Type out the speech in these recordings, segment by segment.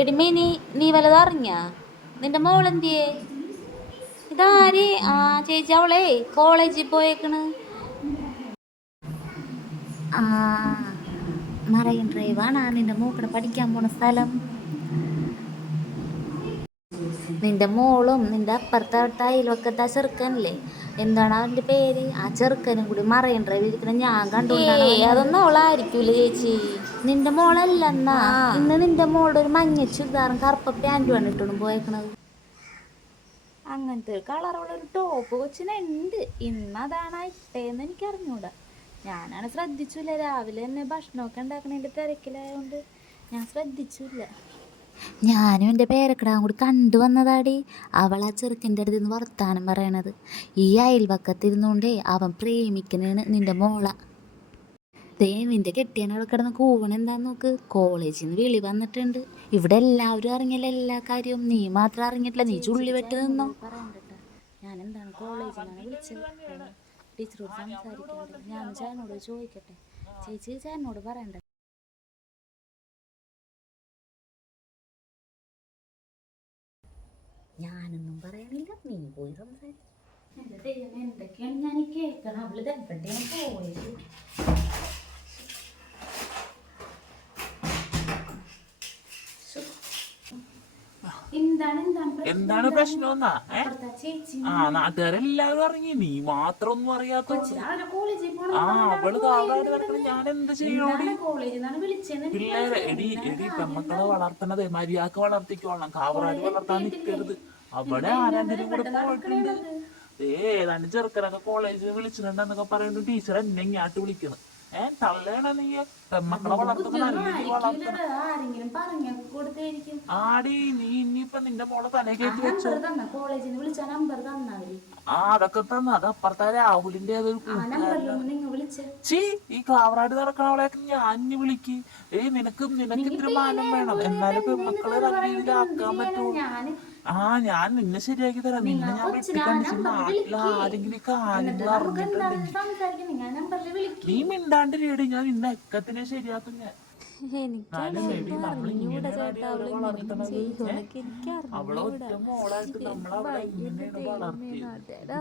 എടിമേ, നീ വല്ലതും അറിഞ്ഞാ? നിന്റെ മോളെന്തിയേ? ഇതാര്? ആ ചേച്ചി, അവളെ കോളേജിൽ പോയേക്കണ്. ആ, മറൈൻ ഡ്രൈവാണ് നിന്റെ മോക്കടെ പഠിക്കാൻ പോണ സ്ഥലം. നിന്റെ മോളും നിന്റെ അപ്പുറത്തെ അയൽവക്കത്തെ ആ ചെറുക്കനല്ലേ, എന്താണ് അവന്റെ പേര്? ആ ചെറുക്കനും കൂടി മറൈൻ ഡ്രൈവ് ഇരിക്കണ ഞാൻ കണ്ടുകൊണ്ടാണ്. അതൊന്നും അവളായിരിക്കൂല ചേച്ചി. നിന്റെ മോളല്ലെന്നാ. ഇന്ന് നിന്റെ മോളുടെ ഒരു മഞ്ഞ ചുരിദാറും കറുപ്പ പാൻറ്റുമാണ് ഇട്ടോണ്ടും പോയേക്കണത്. അങ്ങനത്തെ ഒരു കളറുള്ളൊരു ടോപ്പ് കൊച്ചിനുണ്ട്. ഇന്നതാണ് ഇട്ടേന്ന് എനിക്ക് അറിഞ്ഞൂടാ. ഞാനാണ് ശ്രദ്ധിച്ചില്ല. രാവിലെ തന്നെ ഭക്ഷണമൊക്കെ ഉണ്ടാക്കണതിൻ്റെ തിരക്കിലായതുകൊണ്ട് ഞാൻ ശ്രദ്ധിച്ചില്ല. ഞാനും എൻ്റെ പേരക്കിടാൻ കൂടി കണ്ടുവന്നതാടി. അവൾ ആ ചെറുക്കൻ്റെ അടുത്ത് നിന്ന് വർത്താനം പറയണത്. ഈ അയൽവക്കത്തിരുന്നോണ്ടേ അവൻ പ്രേമിക്കണേണ് നിന്റെ മോള. നിന്റെ കെട്ടിയാണ് അവിടെ കിടന്ന് കൂവണ എന്താന്ന് നോക്ക്. കോളേജിൽ നിന്ന് വിളി വന്നിട്ടുണ്ട്. ഇവിടെ എല്ലാവരും അറിഞ്ഞില്ല എല്ലാ കാര്യവും, നീ മാത്രം അറിഞ്ഞിട്ടില്ല. നീ ചുള്ളി വെട്ട് നിന്നോ? ഞാൻ എന്താണ് കോളേജിൽ നിന്നാണ് വിളിച്ചത്. ടീച്ചറോട് സംസാരിക്കണ്ടേ? ഞാൻ ചേട്ടനോട് ചോദിക്കട്ടെ. ചേച്ചി ചേട്ടനോട് പറയണ്ടേ? ഞാനൊന്നും പറയണില്ല, നീ പോയി സംസാരിക്കും. എൻ്റെ ദൈവം, എന്തൊക്കെയാണ് ഞാൻ കേൾക്കണം? അവളിത് എവിടെയാണ് പോയത്? എന്താണ് പ്രശ്നം? നാട്ടുകാരെല്ലാവരും അറിഞ്ഞു, നീ മാത്രം ഒന്നും അറിയാത്ത. അവള് കാവറായിട്ട് നടക്കണം. ഞാൻ എന്ത് ചെയ്യണോടി? പിള്ളേരെ പെമ്മക്കളെ വളർത്തണത് മര്യാദക്ക് വളർത്തിക്കോളണം. കാവറായിട്ട് വളർത്താൻ നിൽക്കരുത്. അവിടെ ആരാണ്ടിനും കൂടെ പോയിട്ടുണ്ട്. ഏതാണ്ട് ചെറുക്കനൊക്കെ കോളേജിൽ വിളിച്ചിട്ടുണ്ടെന്നൊക്കെ പറയുന്നു. ടീച്ചർ എന്നെ ഇങ്ങോട്ട് വിളിക്കണം. തള്ളേണ നീ പെമ്മക്കളെ വളർത്തുന്ന ആടി. നീ ഇനിയിപ്പൊ നിന്റെ മോളെ തലേ കയറ്റി വെച്ചോ? അതൊക്കെ തന്ന. അത് അപ്പുറത്തെ രാഹുലിന്റെ ഏതൊരു ഈ കാവറാട് നടക്കണവളെയൊക്കെ ഞാൻ വിളിക്ക്. നിനക്ക് ഇത്തിരി മാനം വേണം. എന്നാലും പെമ്മക്കളെ നല്ല രീതിയിലാക്കാൻ പറ്റുള്ളൂ. ഞാൻ നിന്നെ ശരിയാക്കി തരാം. നിന്നെ ഞാൻ വെട്ടിക്കണ്ടിച്ച് നാട്ടിൽ ആരെങ്കിലും കാര്യങ്ങൾ അറിഞ്ഞിട്ടുണ്ടെങ്കിൽ നീ മിണ്ടാണ്ട് രേടി. ഞാൻ നിന്നെ എക്കത്തിനെ ശരിയാക്കും. ഞാൻ അവളെ ഒറ്റ മോളായിട്ട് നമ്മളവിടെ ഇങ്ങനെയാണ് വളർത്തിയത്.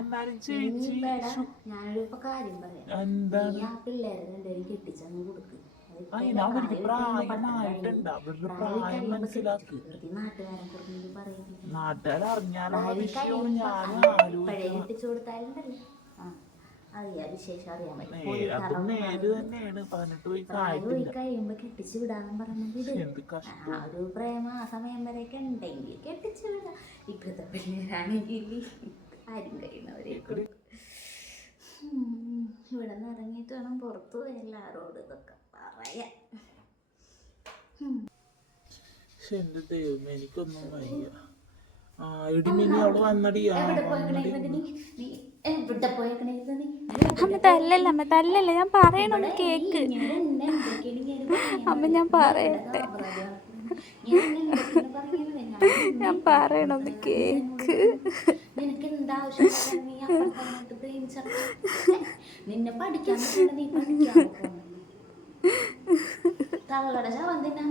എന്നാലും ചേച്ചി അവർക്ക് പ്രായമായിട്ടുണ്ട്. അവരുടെ പ്രായം മനസ്സിലാക്കി. നാട്ടുകാർ അറിഞ്ഞാലുള്ള വിഷയമാണ് ഞാൻ ആലോചിക്കുന്നത്. കഴിയുമ്പോ കെട്ടിച്ചു വിടാന്നും പറഞ്ഞത് ഒരു പ്രേമ ആ സമയം വരെയൊക്കെ ഉണ്ടെങ്കിൽ കെട്ടിച്ചു വിടാം. ഇപ്പോഴത്തെ പിള്ളേരാണെങ്കിൽ ആരും കഴിയുന്നവരെ ഇവിടെ നിന്ന് ഇറങ്ങിയിട്ട് വേണം പുറത്തു പോയി എല്ലാവരോടും ഇതൊക്കെ പറയാൻ. എന്റെ ദൈവം, എനിക്കൊന്നും വയ്യ. ഇടിമിനി അവള് വന്നടി. അമ്മ തല്ലല്ല, അമ്മ തല്ലല്ല. ഞാൻ പറയണൊന്ന് കേക്ക്. അമ്മ ഞാൻ പറയട്ടെ, ഞാൻ പറയണൊന്ന് കേക്ക്. നിന്നെ പഠിക്കാൻ നീ പഠിക്കാൻ തള്ളയുടെ ശവം തിന്നാൻ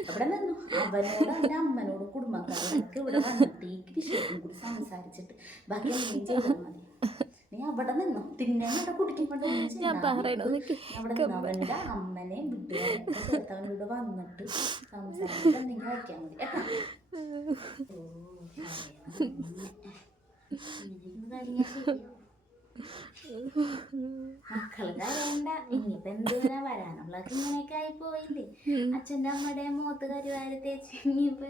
ഇവിടെ നിന്നു. അവനോട് അവൻ്റെ അമ്മനോട് കുടുംബക്കാരോടൊക്കെ ഇവിടെ വന്നിട്ട് ഈ വിഷയത്തിനെ കൂടി സംസാരിച്ചിട്ട് ബാക്കി എന്തെങ്കിലും ചെയ്താൽ മതി. നീ അവിടെ നിന്നു. തിന്നാൻ കുടിക്കും കൊണ്ട് അവിടെ നിന്ന് അവൻ്റെ അമ്മനെ വീട്ടുകാരൊക്കെ ചേർത്ത് അവനോട് വന്നിട്ട് സംസാരിച്ചിട്ട് എന്തെങ്കിലും കഴിക്കാൻ മതി കേട്ടാ. മക്കള് കരയണ്ട. ഇനിയിപ്പോ എന്തിനാ വരാനുള്ളതൊക്കെ ഇങ്ങനെയൊക്കെ ആയി പോയില്ലേ. അച്ഛൻ്റെ അമ്മയുടെയും മുഖത്ത് കരിവാരി തേച്ച് ഇനിയിപ്പോ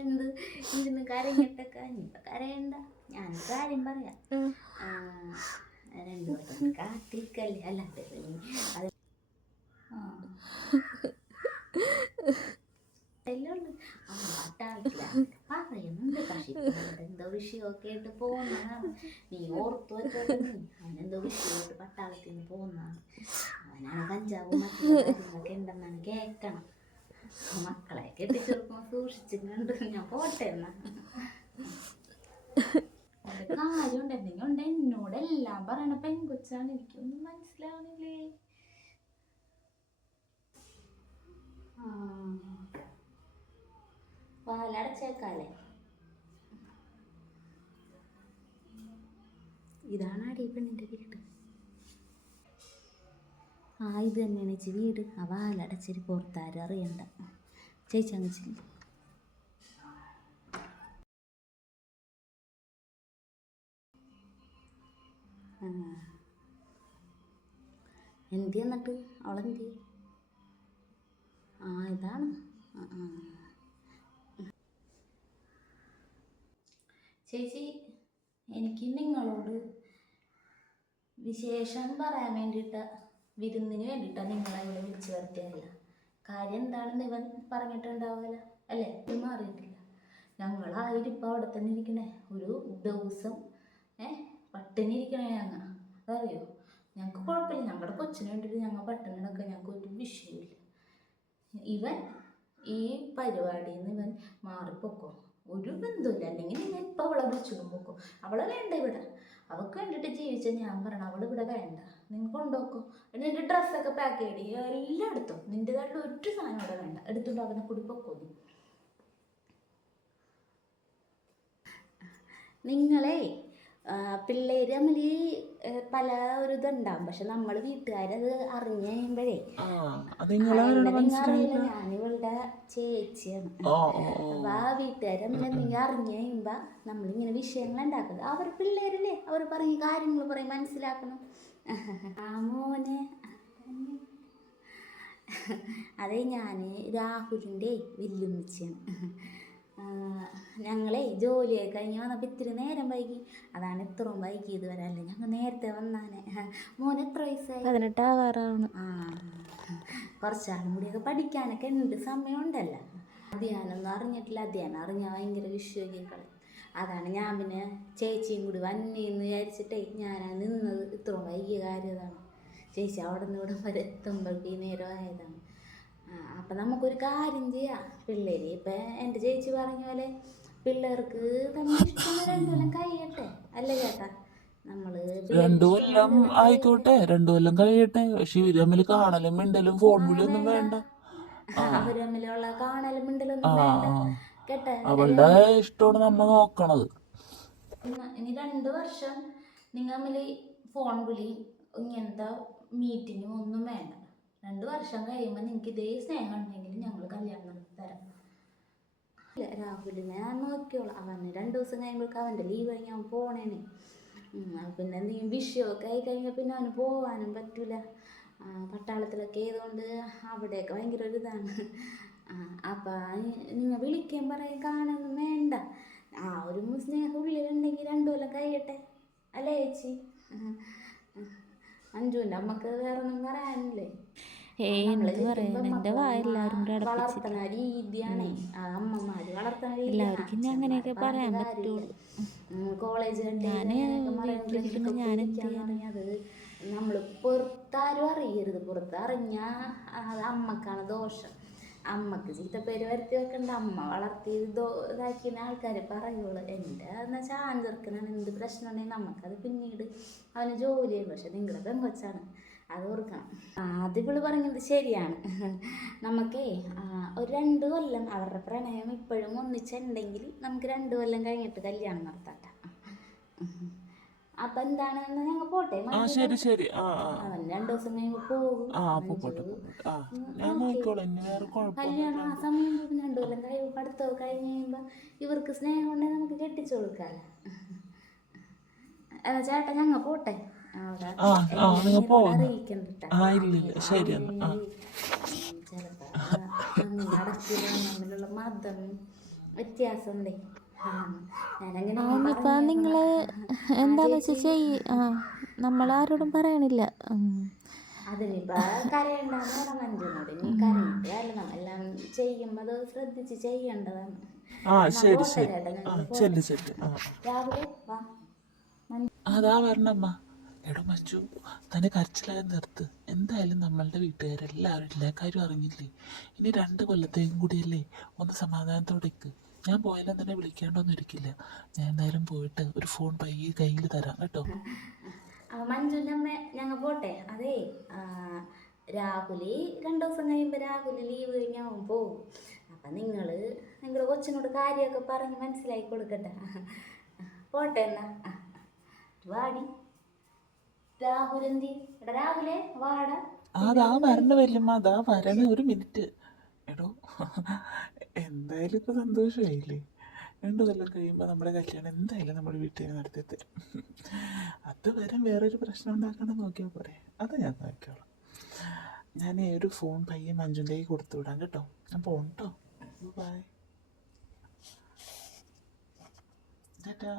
ഇതിന് കരഞ്ഞിട്ടൊക്കെ. ഇനിയിപ്പോ കരയണ്ട. ഞാൻ കാര്യം പറയാം. രണ്ടു വട്ടം കാത്തിരിക്കല്ലേ. അല്ലാതെ അത് പറയുന്നുണ്ട്. പക്ഷെ എന്തോ വിഷയമൊക്കെ ആയിട്ട് പോകുന്നതാണ്. നീ ഓർത്തു വെച്ചോട്ടെ. അവനെന്തോ വിഷയമായിട്ട് പട്ടാളത്തിൽ നിന്ന് പോകുന്നതാണ്. അവനാണ് കഞ്ചാവും മറ്റുള്ള കാര്യങ്ങളൊക്കെ ഉണ്ടെന്നാണ് കേൾക്കണം. മക്കളെ കെട്ടിച്ചെടുക്കുമ്പോൾ സൂക്ഷിച്ചും കണ്ട് ഞാൻ പോട്ടെ എന്നാ. കാര്യമുണ്ട്, എന്തെങ്കിലും ഉണ്ട് എന്നോടെല്ലാം പറയണ പെൺകൊച്ചാണ്, എനിക്കൊന്നും മനസ്സിലാവണില്ലേ. പാലടച്ചേക്കാലേ, ഇതാണ് അടി പെണ്ണിൻ്റെ വീട്. ഇത് തന്നെയാണ് ചേച്ചി വീട്. ആ വാലടച്ചിരി പുറത്താരും അറിയണ്ട. ചേച്ചി അങ്ങ് ചെല്ലും. എന്തി എന്നിട്ട് അവളെന്തി? ഇതാണ്. ചേച്ചി, എനിക്ക് നിങ്ങളോട് വിശേഷം പറയാൻ വേണ്ടിയിട്ട്, വിരുന്നിന് വേണ്ടിയിട്ടാണ് നിങ്ങളെ ഇവിടെ വിളിച്ചു വരുത്തിയതല്ല. കാര്യം എന്താണെന്ന് ഇവൻ പറഞ്ഞിട്ടുണ്ടാവില്ല അല്ലേ? ഇത് മാറിയിട്ടില്ല. ഞങ്ങളായിരിക്കും അവിടെ തന്നെ ഇരിക്കണേ. ഒരു ദിവസം പട്ടിണി ഇരിക്കണേ ഞങ്ങൾ. അതറിയോ? ഞങ്ങൾക്ക് കുഴപ്പമില്ല, ഞങ്ങളുടെ കൊച്ചിന് വേണ്ടിയിട്ട് ഞങ്ങൾ പട്ടിണി കിടക്കുക, ഞങ്ങൾക്ക് ഒരു വിഷയമില്ല. ഇവൻ ഈ പരിപാടിയിൽ നിന്ന് ഇവൻ മാറിപ്പോക്കോ, ഒരു ബന്ധമില്ല. അല്ലെങ്കിൽ നിങ്ങൾ ഇപ്പോൾ അവളെ വിളിച്ചോണ്ട് പോക്കോ. അവളെ വേണ്ട ഇവിടെ, അവൾക്ക് വേണ്ടിയിട്ട് ജീവിച്ചാൽ ഞാൻ പറയണം അവൾ ഇവിടെ വേണ്ട. നിങ്ങൾ കൊണ്ടുപോക്കോ. നിന്റെ ഡ്രസ്സൊക്കെ പാക്ക് ചെയ്തി എല്ലാം എടുത്തോ. നിൻ്റെതായിട്ടുള്ള ഒരു സാധനം ഇവിടെ വേണ്ട, എടുത്തുകൊണ്ട് അവനെ കൂടി പൊക്കോ. നിങ്ങളെ പിള്ളേര് തമ്മിൽ പല ഒരു ഇതുണ്ടാവും. പക്ഷെ നമ്മൾ വീട്ടുകാരത് അറിഞ്ഞു കഴിയുമ്പോഴേ, അറിയില്ല, ഞാനിവളുടെ ചേച്ചിയാണ്. അപ്പൊ ആ വീട്ടുകാർ തമ്മിൽ എന്തെങ്കിലും അറിഞ്ഞു കഴിയുമ്പോ നമ്മളിങ്ങനെ വിഷയങ്ങൾ ഉണ്ടാക്കുന്നത്. അവർ പിള്ളേരല്ലേ, അവർ പറയും കാര്യങ്ങൾ പറയും, മനസ്സിലാക്കണം. മോനെ അതെ, ഞാൻ രാഹുലിൻ്റെ വല്യുമ്മച്ചിയാണ്. ഞങ്ങളെ ജോലിയൊക്കെ കഴിഞ്ഞ് വന്നപ്പോൾ ഇത്തിരി നേരം വൈകി, അതാണ് ഇത്രയും വൈകിയത് വരാല്ലേ. ഞങ്ങൾ നേരത്തെ വന്നാനെ. മോന് എത്ര വയസ്സായി? 18 ആവാറാണ്. കുറച്ചാളും കൂടിയൊക്കെ പഠിക്കാനൊക്കെ ഉണ്ട്, സമയമുണ്ടല്ലോ. അധ്യാനമൊന്നും അറിഞ്ഞിട്ടില്ല. അധ്യാനം അറിഞ്ഞാൽ ഭയങ്കര വിഷയങ്ങൾ. അതാണ് ഞാൻ പിന്നെ ചേച്ചിയും കൂടി വന്നേന്ന് വിചാരിച്ചിട്ടേ ഞാനാണ് നിന്നത്. ഇത്രയും വൈകിയ കാര്യം അതാണ്. ചേച്ചി അവിടെ നിന്ന് ഇവിടെ വരെ എത്തുമ്പോഴേക്ക് നേരമായതാണ്. അപ്പം നമുക്കൊരു കാര്യം ചെയ്യാം. പിള്ളേർ ഇപ്പം എൻ്റെ ചേച്ചി പറഞ്ഞ പോലെ പിള്ളേർക്ക് തന്നെ ഇഷ്ടം 2 കൊല്ലം കഴിയട്ടെ അല്ലേ ചേട്ടാ? നമ്മൾ 2 കൊല്ലം ആയിക്കോട്ടെ, 2 കൊല്ലം കഴിയട്ടെ. പക്ഷെ ഇവര് തമ്മിൽ കാണലും മിണ്ടലും ഫോൺ വിളിയൊന്നും വേണ്ട. അവർ തമ്മിലുള്ള കാണലും മിണ്ടലൊന്നും വേണ്ട കേട്ടെ. അവളുടെ ഇഷ്ടമാണ് നമ്മ നോക്കണത്. ഇനി 2 വർഷം നിങ്ങൾ തമ്മിൽ ഫോൺ വിളി ഇങ്ങനത്തെ മീറ്റിങ്ങും ഒന്നും വേണ്ട. 2 വർഷം കഴിയുമ്പോൾ നിങ്ങൾക്ക് ഇതേ സ്നേഹം ഉണ്ടെങ്കിൽ ഞങ്ങൾ കല്യാണം നടത്തി തരാം. രാഹുലിനെ ഞാൻ നോക്കിയോളാം. അവന് 2 ദിവസം കഴിയുമ്പോഴേക്ക് അവൻ്റെ ലീവ് കഴിഞ്ഞ് അവൻ പോണേനെ. പിന്നെ എന്തെങ്കിലും വിഷയമൊക്കെ ആയി കഴിഞ്ഞാൽ പിന്നെ അവന് പോകാനും പറ്റില്ല. പട്ടാളത്തിലൊക്കെ ആയതുകൊണ്ട് അവിടെയൊക്കെ ഭയങ്കര ഒരു ഇതാണ്. അപ്പം നിങ്ങൾ വിളിക്കാൻ പറയും, കാണാനൊന്നും വേണ്ട. ഒരു സ്നേഹം ഉള്ളിലുണ്ടെങ്കിൽ 2 കൊല്ലം കഴിയട്ടെ അല്ലേ ചേച്ചി? അഞ്ജുവിൻ്റെ അമ്മക്ക് വേറെ ഒന്നും പറയാനില്ലേ? വളർത്തണ രീതിയാണ് അമ്മമാര് വളർത്തണ എല്ലാവർക്കും അങ്ങനെയൊക്കെ പറയാൻ പറ്റുള്ളൂ. കോളേജ് പറഞ്ഞത് നമ്മൾ പുറത്താരും അറിയരുത്. പുറത്തറിഞ്ഞാൽ അത് അമ്മക്കാണ് ദോഷം. അമ്മക്ക് ചീത്തപ്പേര് വരുത്തി വെക്കണ്ട. അമ്മ വളർത്തി ഇതാക്കിയ ആൾക്കാർ പറയുള്ളൂ. എൻ്റെ എന്നാൽ ചാഞ്ചെറുക്കനാണ്, എന്ത് പ്രശ്നം ഉണ്ടെങ്കിൽ നമുക്കത് പിന്നീട് അവന് ജോലി ചെയ്യും. പക്ഷെ നിങ്ങളുടെ പെങ്കൊച്ചാണ്, അത് ഓർക്കണം. അത് ഇവള് പറഞ്ഞത് ശരിയാണ്. നമുക്കേ ഒരു 2 കൊല്ലം അവരുടെ പ്രണയം ഇപ്പോഴും ഒന്നിച്ചുണ്ടെങ്കിൽ നമുക്ക് 2 കൊല്ലം കഴിഞ്ഞിട്ട് കല്യാണം നടത്താം. അപ്പൊ എന്താണെന്ന് ഞങ്ങൾ പോട്ടെ. ശരി ശരി. അവൻ 2 ദിവസം കഴിയുമ്പോ പോകും. കല്യാണം ആ സമയം 2 കൊല്ലം കഴിയുമ്പോ പഠിത്തമൊക്കെ കഴിഞ്ഞ് കഴിയുമ്പോ ഇവർക്ക് സ്നേഹം ഉണ്ടെങ്കിൽ നമുക്ക് കെട്ടിച്ചു കൊടുക്കാല്ലോ. ചേട്ടാ ഞങ്ങൾ പോട്ടെ. അറിയിക്കണ്ടിട്ടാ തമ്മിലുള്ള മതം വ്യത്യാസം ഉണ്ടേ. ഇപ്പൊ നിങ്ങള് എന്താന്ന് വെച്ചാൽ നമ്മളാരോടും പറയണില്ല. അതിനിപ്പോ കരയുണ്ടാന്ന് മഞ്ജുനോട് നീ കരഞ്ഞിട്ട് അല്ല, നമ്മളെല്ലാം ചെയ്യുമ്പോ അത് ശ്രദ്ധിച്ച് ചെയ്യേണ്ടതാണ്. രാവിലെ വാ. അതാ വരണമ്മ. എടോ മഞ്ജു, തന്നെ കരച്ചിലായ നിർത്ത്. എന്തായാലും നമ്മളുടെ വീട്ടുകാരെല്ലാവരും എല്ലാ കാര്യവും അറിഞ്ഞില്ലേ. ഇനി 2 കൊല്ലത്തേക്കും കൂടിയല്ലേ, ഒന്ന് സമാധാനത്തോടേക്ക്. ഞാൻ പോയാലും തന്നെ വിളിക്കാണ്ടൊന്നും ഇരിക്കില്ല. ഞാൻ എന്തായാലും പോയിട്ട് ഒരു ഫോൺ പയ്യെ കയ്യിൽ തരാം കേട്ടോ. മഞ്ജുൻ്റെ അമ്മ ഞങ്ങൾ പോട്ടെ. അതേ രാഹുല് 2 ദിവസം കഴിയുമ്പോൾ രാഹുല് ലീവ് കഴിഞ്ഞാവും പോവും. അപ്പം നിങ്ങളുടെ കൊച്ചിനോട് കാര്യമൊക്കെ പറഞ്ഞ് മനസ്സിലാക്കി കൊടുക്കട്ടെ. പോട്ടെ എന്നാ. വാടി രാഹുൽ എന്തി? എടാ രാഹുലേ വാടാ. അതാ വരണ വല്യമ്മ, അതാ വരണ. ഒരു മിനിറ്റ്. എടോ, എന്തായാലും ഇപ്പൊ സന്തോഷമായില്ലേ. 2 കൊല്ലം കഴിയുമ്പോൾ നമ്മുടെ കല്യാണം എന്തായാലും നമ്മുടെ വീട്ടിൽ നടത്തി തരും. അതുവരെ വേറൊരു പ്രശ്നം ഉണ്ടാക്കണം നോക്കിയാൽ പോരെ. അത് ഞാൻ നോക്കിയോളാം. ഞാൻ ഒരു ഫോൺ പയ്യെ മഞ്ജുൻ്റെ കയ്യിൽ കൊടുത്തു വിടാം കേട്ടോ. ഞാൻ പോകട്ടോ. ബൈ. ടാറ്റാ.